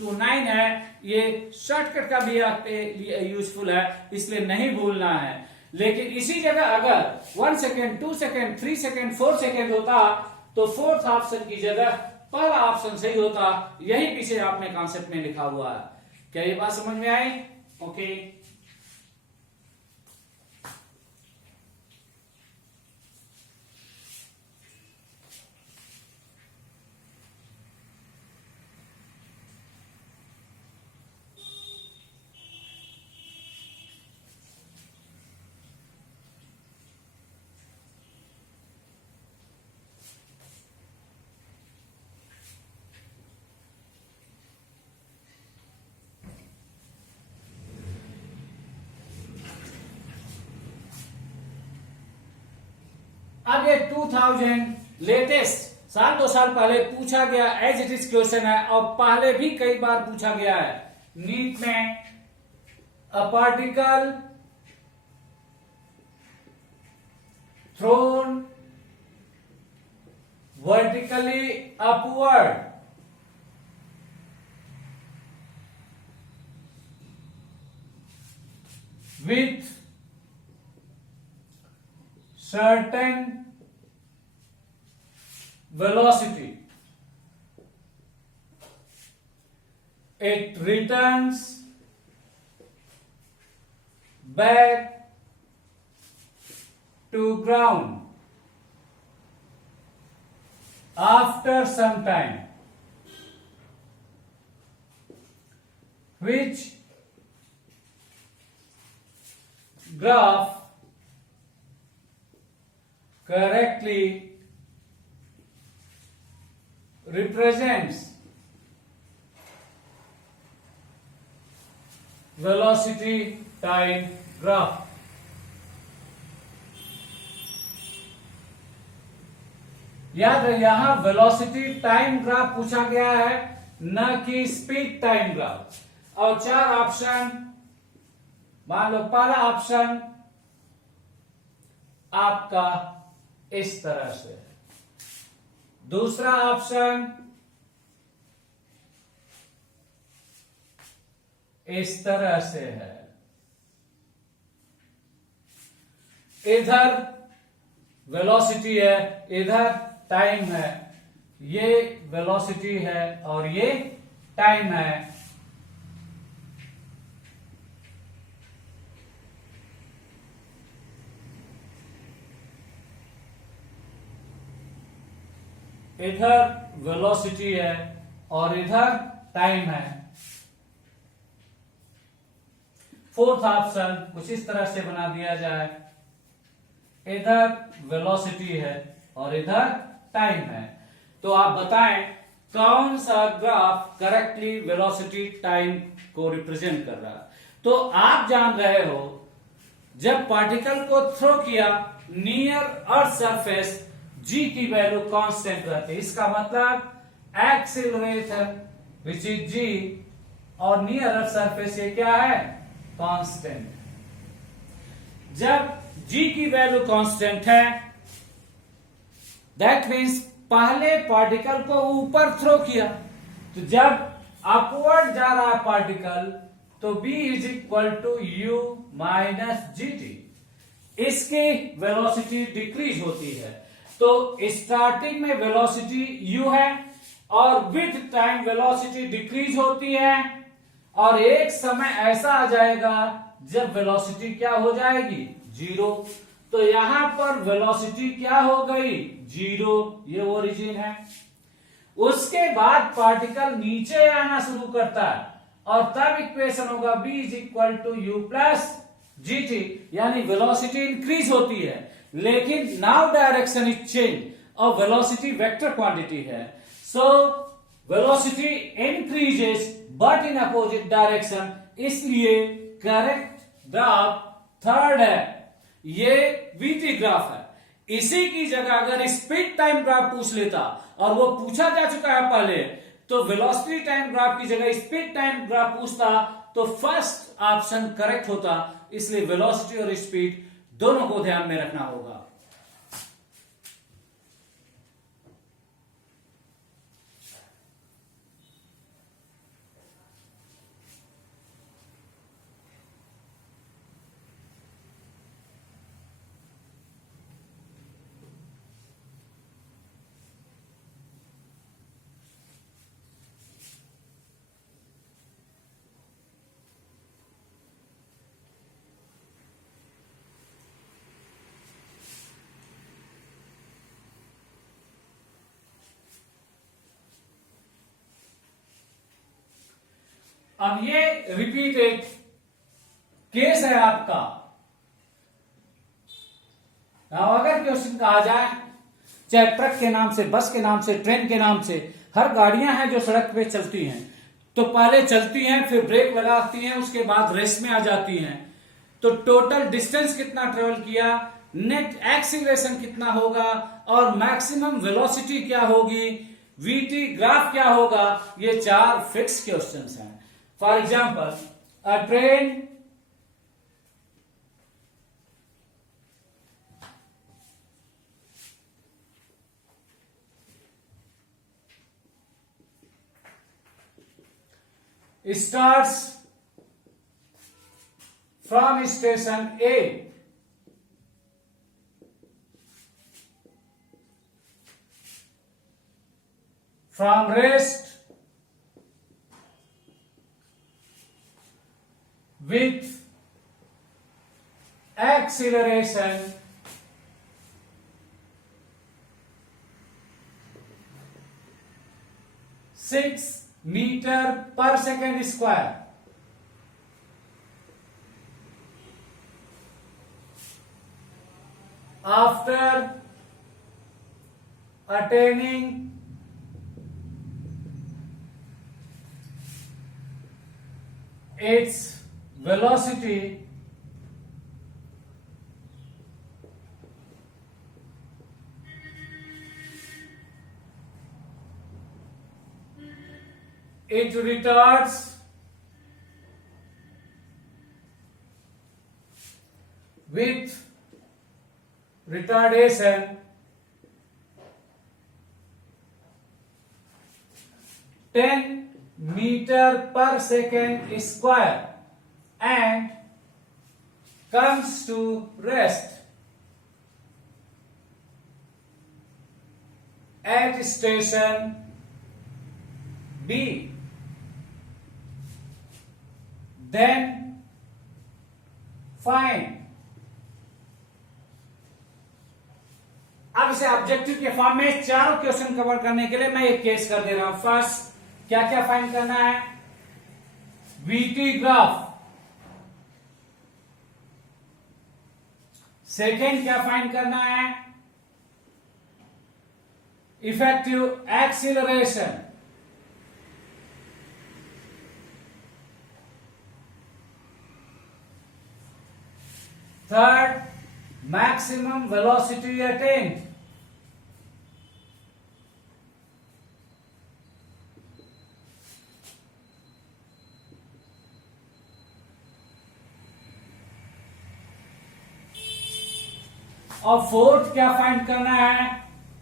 6:9 है। ये शॉर्टकट का भी आपके लिए यूजफुल है, इसलिए नहीं भूलना है। लेकिन इसी जगह अगर 1 सेकेंड, 2 सेकेंड, 3 सेकेंड, 4 सेकेंड होता तो फोर्थ ऑप्शन की जगह पहला ऑप्शन सही होता। यही पीछे आपने कॉन्सेप्ट में लिखा हुआ है। क्या ये बात समझ में आई? ओके। अब ये 2000 लेटेस्ट साल 2 साल पहले पूछा गया एज इट इज क्वेश्चन है, और पहले भी कई बार पूछा गया है नीट में। A particle thrown vertically upward with certain velocity, it returns back to ground after some time, which graph correctly represents velocity time graph. याद रहे यहां वेलोसिटी टाइम ग्राफ पूछा गया है, न कि स्पीड टाइम ग्राफ। और 4 ऑप्शन मान लो, पहला ऑप्शन आपका इस तरह से, दूसरा ऑप्शन इस तरह से है, इधर वेलोसिटी है, इधर टाइम है। ये वेलोसिटी है और ये टाइम है। इधर वेलोसिटी है और इधर टाइम है। फोर्थ ऑप्शन कुछ इस तरह से बना दिया जाए, इधर वेलोसिटी है और इधर टाइम है। तो आप बताएं कौन सा ग्राफ करेक्टली वेलोसिटी टाइम को रिप्रेजेंट कर रहा है। तो आप जान रहे हो जब पार्टिकल को थ्रो किया नियर अर्थ सरफेस, जी की वैल्यू कांस्टेंट रहती है। इसका मतलब एक्सीलरेशन विच इज जी और नियर अर्थ सरफेस ये क्या है? कांस्टेंट। जब जी की वैल्यू कांस्टेंट है दैट मीन्स पहले पार्टिकल को ऊपर थ्रो किया, तो जब अपवर्ड जा रहा है पार्टिकल तो b is equal to u minus g t. इसकी वेलोसिटी डिक्रीज होती है। तो स्टार्टिंग में वेलोसिटी u है और विद टाइम वेलोसिटी डिक्रीज होती है, और एक समय ऐसा आ जाएगा जब वेलोसिटी क्या हो जाएगी? 0। तो यहां पर वेलोसिटी क्या हो गई? 0। ये ओरिजिन है। उसके बाद पार्टिकल नीचे आना शुरू करता है और तब इक्वेशन होगा b is equal to u plus g t, यानी वेलोसिटी इंक्रीज होती है, लेकिन नाउ डायरेक्शन इज चेंज और वेलोसिटी वेक्टर क्वांटिटी है। So velocity increases but in opposite direction, इसलिए करेक्ट ग्राफ थर्ड है। ये वीटी ग्राफ है। इसी की जगह अगर स्पीड टाइम ग्राफ पूछ लेता, और वो पूछा जा चुका है पहले, तो वेलोसिटी टाइम ग्राफ की जगह स्पीड टाइम ग्राफ पूछता तो फर्स्ट ऑप्शन करेक्ट होता। इसलिए वेलोसिटी और स्पीड दोनों को ध्यान में रखना होगा। अब ये रिपीटेड केस है आपका। अगर क्वेश्चन कहा जाए चाहे ट्रक के नाम से, बस के नाम से, ट्रेन के नाम से, हर गाड़ियां हैं जो सड़क पे चलती हैं, तो पहले चलती हैं, फिर ब्रेक लगाती हैं, उसके बाद रेस्ट में आ जाती हैं, तो टोटल डिस्टेंस कितना ट्रेवल किया, नेट एक्सीलरेशन कितना होगा और मैक्सिमम वेलोसिटी क्या होगी, वीटी ग्राफ क्या होगा, ये 4 फिक्स क्वेश्चंस हैं। For example, a train starts from station A from rest with acceleration 6 meter per second square. After attaining its velocity it retards with retardation 10 meter per second square and comes to rest at station B. Then find। अब इसे objective के form में चारों question cover करने के लिए मैं एक केस कर दे रहा हूं। फर्स्ट क्या क्या फाइंड करना है, वीटी ग्राफ। सेकेंड क्या फाइंड करना है, effective acceleration. Third, maximum velocity attained. और फोर्थ क्या फाइंड करना है,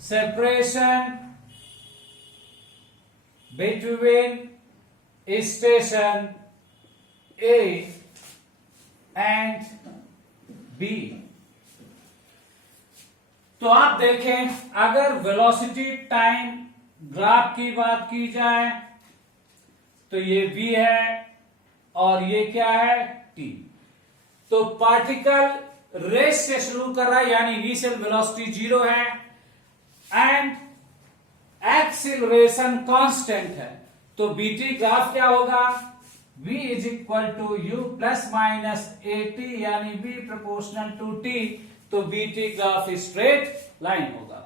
separation between station A and B. तो आप देखें, अगर वेलोसिटी टाइम ग्राफ की बात की जाए तो ये v है और ये क्या है, t। तो पार्टिकल रेस से शुरू कर रहा है, यानी इनिशियल वेलोसिटी 0 है एंड एक्सीलरेशन कांस्टेंट है। तो बीटी ग्राफ क्या होगा, v is equal to u plus minus AT, यानी v प्रोपोर्शनल टू t। तो बीटी ग्राफ स्ट्रेट लाइन होगा।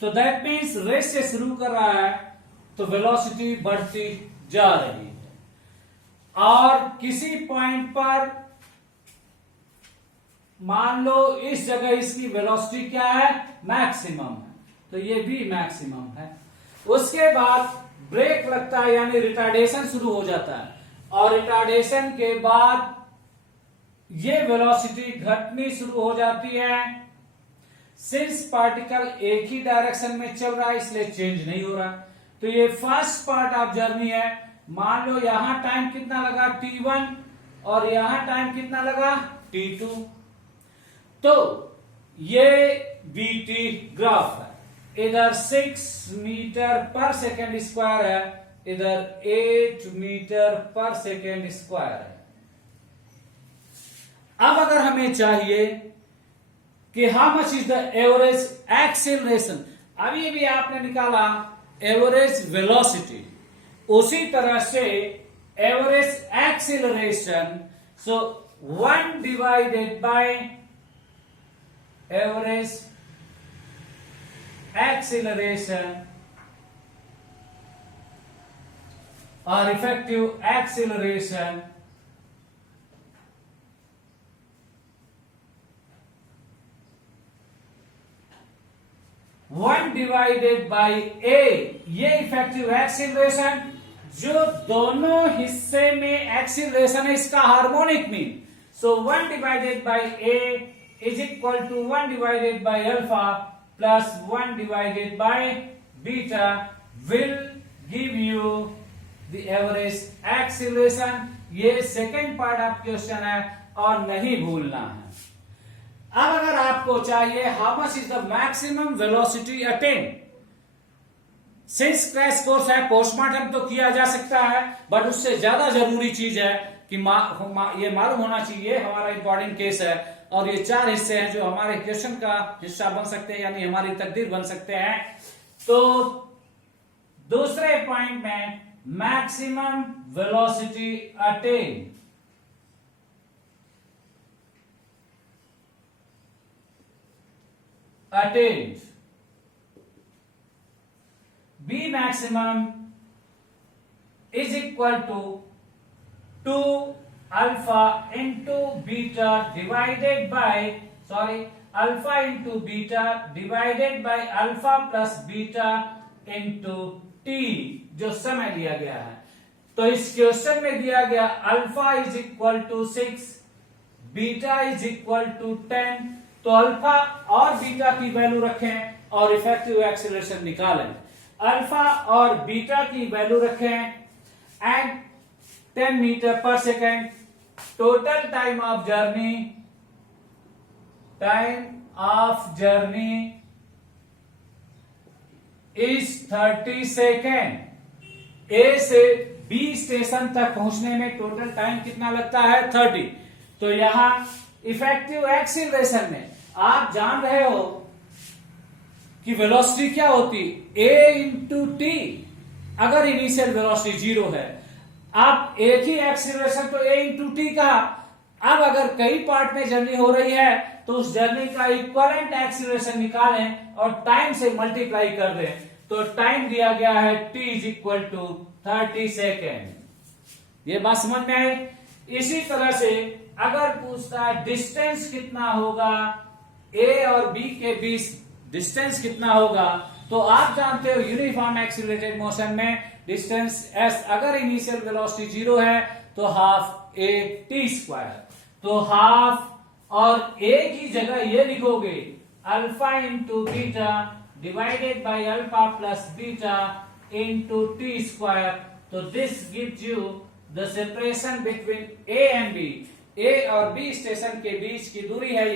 तो दैट मीन्स रेस से शुरू कर रहा है तो वेलोसिटी बढ़ती जा रही है और किसी पॉइंट पर मान लो इस जगह इसकी वेलोसिटी क्या है, मैक्सिमम है, तो ये भी मैक्सिमम है। उसके बाद ब्रेक लगता है, यानी रिटार्डेशन शुरू हो जाता है और रिटार्डेशन के बाद ये वेलोसिटी घटनी शुरू हो जाती है। सिंस पार्टिकल एक ही डायरेक्शन में चल रहा है इसलिए चेंज नहीं हो रहा। तो ये फर्स्ट पार्ट ऑफ जर्नी है। मान लो यहां टाइम कितना लगा, t1, और यहां टाइम कितना लगा, t2। तो ये बीटी ग्राफ है। इधर 6 मीटर पर सेकेंड स्क्वायर है, इधर 8 मीटर पर सेकेंड स्क्वायर है। अब अगर हमें चाहिए कि how much is the average acceleration, अभी भी आपने निकाला एवरेज वेलोसिटी, उसी तरह से average acceleration. So 1 divided by average acceleration or effective acceleration one divided by a, ये इफेक्टिव एक्सीलरेशन जो दोनों हिस्से में एक्सीलरेशन है इसका harmonic mean. So 1 divided by a is equal to 1 divided by alpha plus 1 divided by beta will give you the average acceleration. ये second part of question है और नहीं भूलना है. अब अगर आपको चाहिए how much is the maximum velocity attain, since crash course है पोस्टमार्टम तो किया जा सकता है, बट उससे ज्यादा जरूरी चीज है कि ये मालूम होना चाहिए हमारा इंपॉर्टेंट केस है और ये 4 हिस्से हैं जो हमारे क्वेश्चन का हिस्सा बन सकते हैं यानी हमारी तकदीर बन सकते हैं. तो दूसरे पॉइंट में maximum velocity attain, attained. B maximum is equal to 2 alpha into beta divided by alpha into beta divided by alpha plus beta into t, जो समय दिया गया है. तो इस क्वेश्चन में दिया गया alpha is equal to 6, beta is equal to 10. तो अल्फा और बीटा की वैल्यू रखें और इफेक्टिव एक्सीलरेशन निकालें. अल्फा और बीटा की वैल्यू रखें एंड 10 मीटर पर second. Total time of journey is 30 second. A से बी स्टेशन तक पहुंचने में टोटल टाइम कितना लगता है? 30. तो यहां इफेक्टिव एक्सीलरेशन में आप जान रहे हो कि वेलोसिटी क्या होती, a इंटू टी. अगर इनिशियल वेलोसिटी 0 है, आप एक ही एक्सीलरेशन तो a इंटू टी कहा. अब अगर कई पार्ट में जर्नी हो रही है तो उस जर्नी का इक्विवेलेंट एक्सीलरेशन निकालें और टाइम से मल्टीप्लाई कर दें. तो टाइम दिया गया है t is equal to 30 second. ये बात समझ में आई. इसी तरह से अगर पूछता है डिस्टेंस कितना होगा, ए और बी के बीच डिस्टेंस कितना होगा, तो आप जानते हो यूनिफॉर्म एक्सीलरेटेड मोशन में डिस्टेंस एस, अगर इनिशियल वेलोसिटी 0 है तो हाफ ए टी स्क्वायर. तो हाफ और ए की जगह ये लिखोगे alpha into beta divided by alpha plus beta into t square. तो this gives you the separation between A and B. A और बी स्टेशन के बीच की दूरी है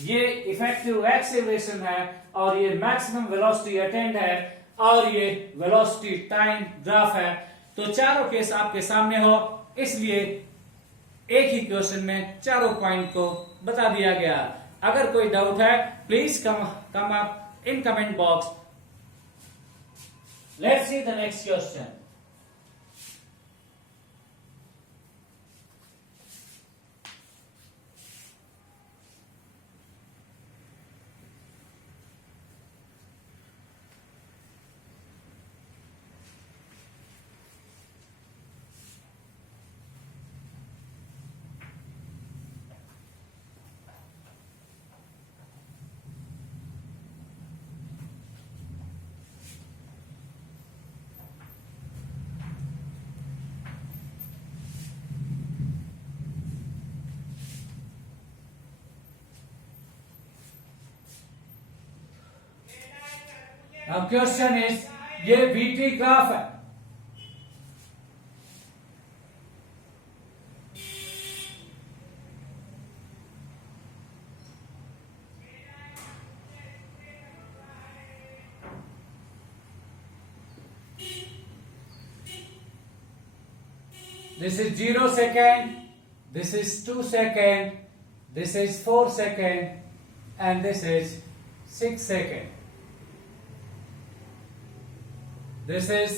ये इफेक्टिव एक्सीलरेशन है और ये मैक्सिमम वेलोसिटी अटेन्ड है और ये वेलोसिटी टाइम ग्राफ है. तो चारों केस आपके सामने हो, इसलिए एक ही क्वेश्चन में चारों पॉइंट को बता दिया गया. अगर कोई डाउट है please come up in comment box. Let's see the next question. Now question is, ये VT ग्राफ है. This is 0 second, this is 2 second, this is 4 second, and this is 6 second. This is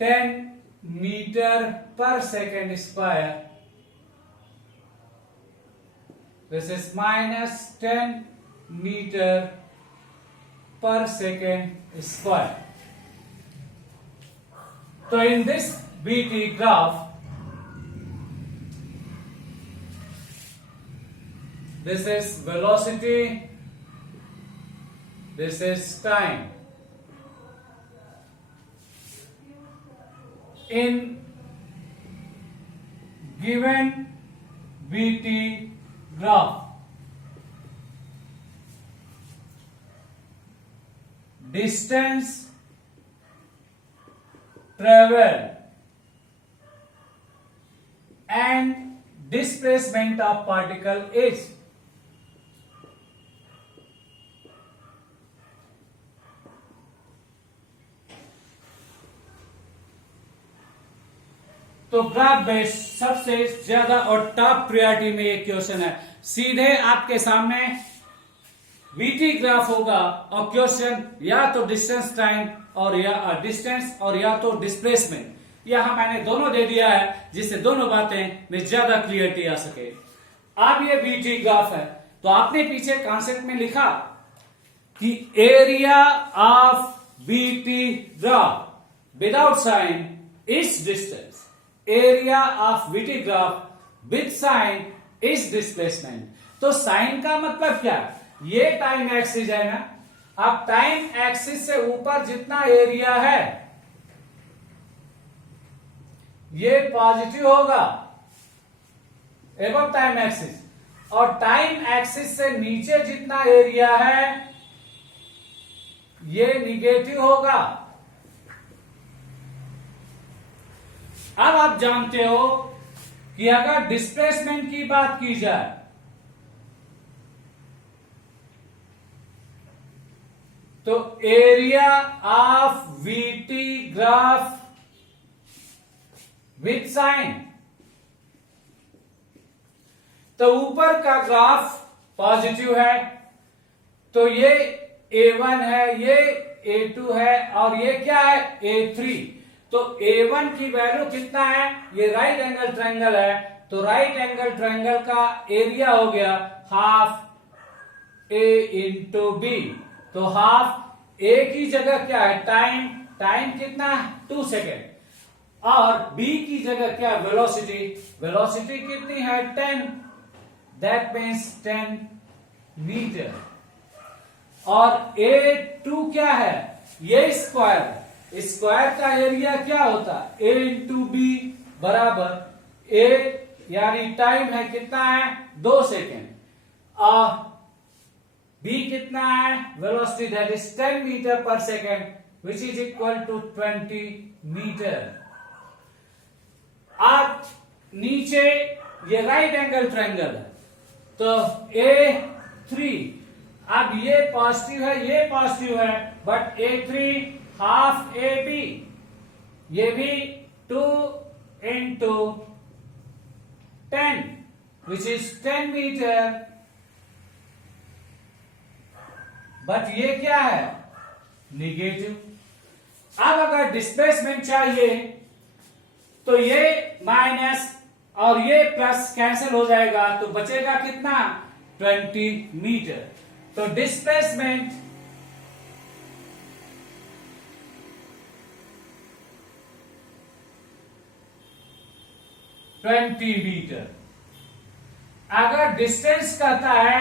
10 meter per second square. This is minus 10 meter per second square. So in this BT graph, this is velocity, this is time. In given BT graph, distance traveled and displacement of particle is. तो graph base सबसे ज्यादा और top priority में एक question है। सीधे आपके सामने वीटी ग्राफ होगा और क्वेश्चन या तो डिस्टेंस टाइम और या डिस्टेंस और या तो डिस्प्लेसमेंट, यहां मैंने दोनों दे दिया है जिससे दोनों बातें में ज्यादा क्लियरिटी आ सके। अब ये वीटी ग्राफ है तो आपने पीछे कॉन्सेप्ट में लिखा कि area of VT graph without sign is distance, area of VT graph with sign is displacement. तो साइन का मतलब क्या है? ये टाइम एक्सिस है ना, अब टाइम एक्सिस से ऊपर जितना एरिया है ये पॉजिटिव होगा एवं टाइम एक्सिस, और टाइम एक्सिस से नीचे जितना एरिया है ये निगेटिव होगा। अब आप जानते हो कि अगर डिस्प्लेसमेंट की बात की जाए तो area of VT graph with sign, तो ऊपर का ग्राफ पॉजिटिव है तो ये A1 है, ये A2 है और ये क्या है A3। तो A1 की वैल्यू कितना है? ये राइट एंगल ट्रायंगल है तो राइट एंगल ट्रायंगल का एरिया हो गया हाफ A इंटू बी। तो हाफ A की जगह क्या है? टाइम, टाइम कितना है? 2 सेकेंड, और B की जगह क्या है? वेलोसिटी, वेलोसिटी कितनी है? 10, दैट मीन्स 10 मीटर। और A2 क्या है? ये स्क्वायर है, स्क्वायर का एरिया क्या होता है? A इंटू बी बराबर A, यानी टाइम है कितना है? 2 सेकेंड, और B कितना है? वेलोसिटी, दैट इज 10 मीटर पर second which is equal to 20 meter. अब नीचे ये राइट एंगल ट्रायंगल है तो A3, अब ये पॉजिटिव है ये पॉजिटिव है, बट A3 हाफ AB, ये भी 2 into 10 which is 10 meter, but ये क्या है? निगेटिव। अब अगर डिस्प्लेसमेंट चाहिए तो ये माइनस और ये प्लस कैंसिल हो जाएगा तो बचेगा कितना? 20 मीटर। तो डिस्प्लेसमेंट मीटर। अगर डिस्टेंस कहता है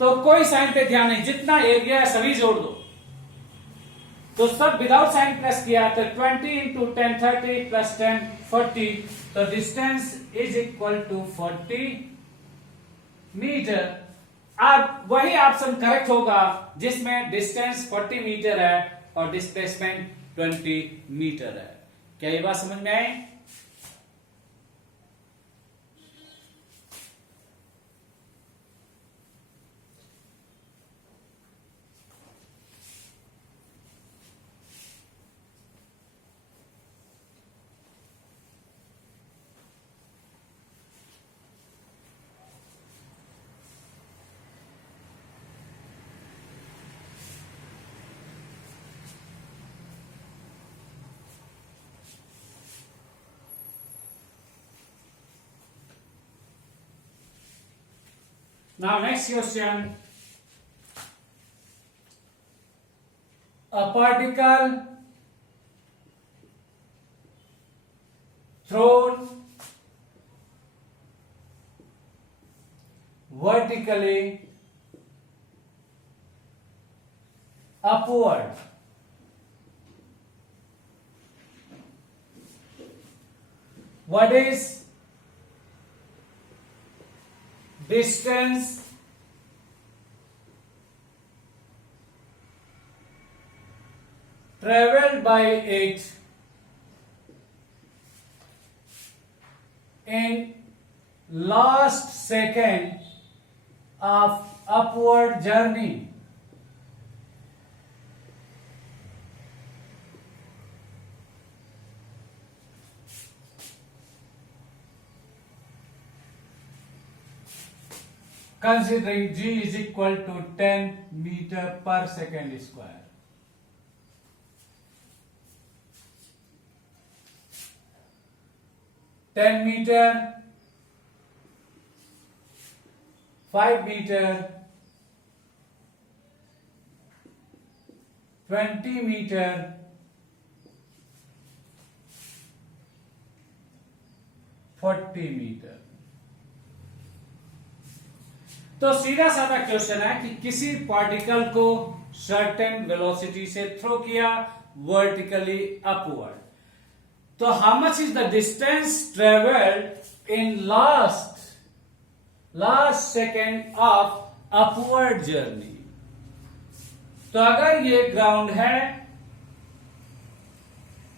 तो कोई साइन पे ध्यान नहीं, जितना एरिया है सभी जोड़ दो। तो सब विदाउट साइन प्लस किया तो 20 इंटू 10 30 प्लस 10 40, तो distance is equal to 40 meter. अब वही ऑप्शन करेक्ट होगा जिसमें डिस्टेंस 40 मीटर है और डिस्प्लेसमेंट 20 मीटर है। क्या ये बात समझ में आई? Now next question. A particle thrown vertically upward what is distance traveled by it in last second of upward journey? Considering g is equal to 10 meter per second square. Ten meter, 5 meter, 20 meter, 40 meter. तो सीधा साधा question है कि किसी particle को certain velocity से throw किया vertically upward, तो how much is the distance travelled in last second of upward journey. तो अगर ये ग्राउंड है,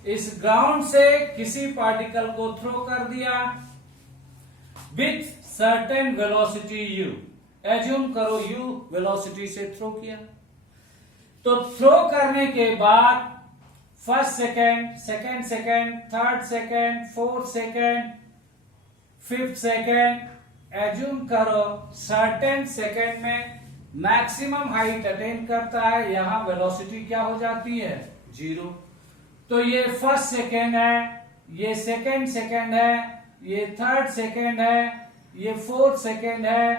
इस ग्राउंड से किसी पार्टिकल को थ्रो कर दिया with certain velocity u, assume करो u वेलोसिटी से थ्रो किया, तो थ्रो करने के बाद first second, second second, third second, fourth second, fifth second, assume करो सर्टेन सेकेंड में मैक्सिमम हाइट अटेन करता है, यहां वेलोसिटी क्या हो जाती है? 0। तो ये फर्स्ट सेकेंड है, ये सेकेंड सेकेंड है, ये थर्ड सेकेंड है, ये फोर्थ सेकेंड है,